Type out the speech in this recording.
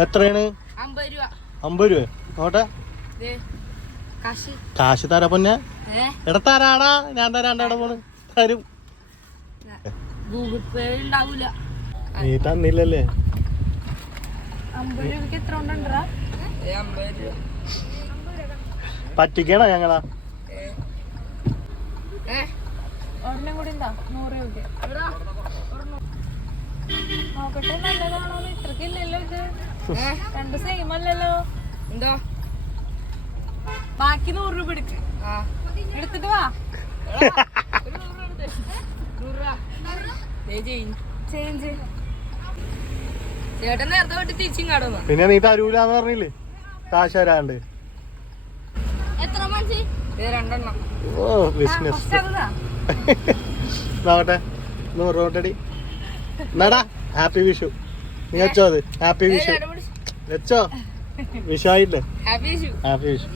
എത്രയാണ്? 50 രൂപ. നോട്ടെ കാശ് തരാ പൊന്നെ. എടാ തരാടാ, ഞാൻ തരാണ്ടാടെ പോണ്. തരും. ഗൂഗിൾ പേ ഉണ്ടാവൂല. നീ തന്നില്ലല്ലേ? 50 രൂപയ്ക്ക് എത്ര കൊണ്ടുണ്ടാ? പറ്റിക്കണോ ഞങ്ങളാ? ഒരെണ്ണം കൂടി ഉണ്ടാ 100 രൂപ. നോക്കട്ടെ നല്ലതാണോ? ഇത്രക്കില്ലല്ലോ ഇത്. രണ്ട് സെയിം അല്ലല്ലോ. എന്താ ബാക്കി 100 രൂപ എടുക്ക്. എടുത്തിട്ട് വാ. ചേട്ടൻ നേരത്തെ വിട്ട് തിരിച്ചിങ്ങാടോ. പിന്നെ നീ തരൂലെന്ന് പറഞ്ഞില്ലേ കാശ് തരാണ്ട്. എത്ര മണിച്ച്? 2 ഓ ബിസിനസ്. നോക്കട്ടെ 100 രൂപടി. എന്നാടാ ഹാപ്പി വിഷു. നീ വെച്ചോ അത്. ഹാപ്പി വിഷു വെച്ചോ. വിഷു ആയില്ലേ? ഹാപ്പി വിഷു.